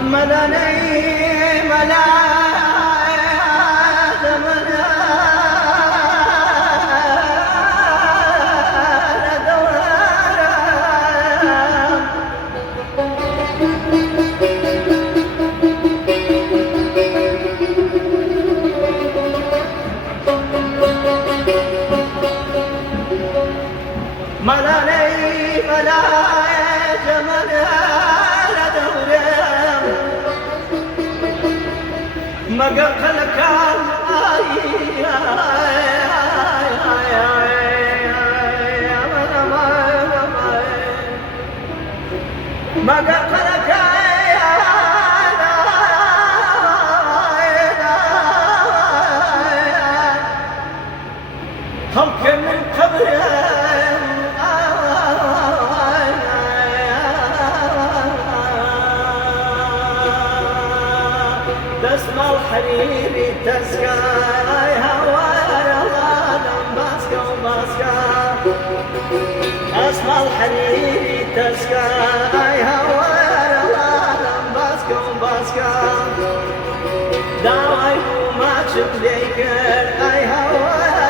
ملاني ملا زمنا ملاني ملا زمنا مگر خلکان مگر خلکان خلق من قبرهم دسم الحريري تسقى هوايا العالم باسكا وباسكا دسم الحريري تسقى هوايا العالم باسكا وباسكا داعي وما تشبليكر اي هوايا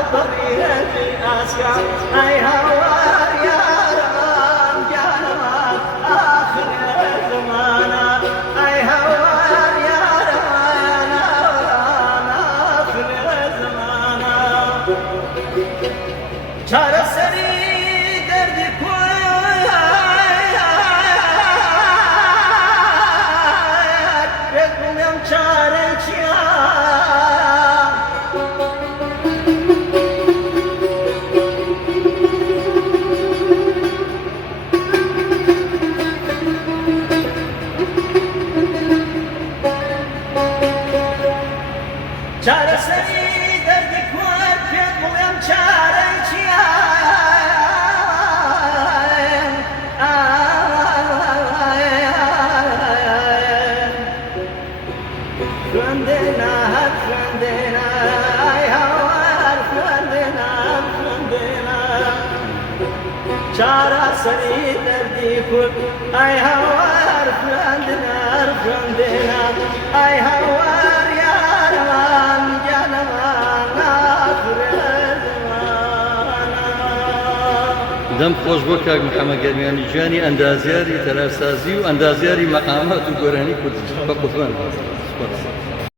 الطريق في اسكا اي هوايا يا رمان جانمان اخر زمانا اي هوايا چاره سری درد کوی بگویم چاره چیا چاره سری درد کوی بگویم چاره چارا سری دردی کن ای هوار فلندنا فلندنا ای هوار یارمان جانمان آخر زمانا دەم خۆش بۆ کاک محەممەد گەرمیانی گیانی ئەندازیاری تەلارسازی و ئەندازیاری مەقامات و گۆرانی کورد بە قوتمان.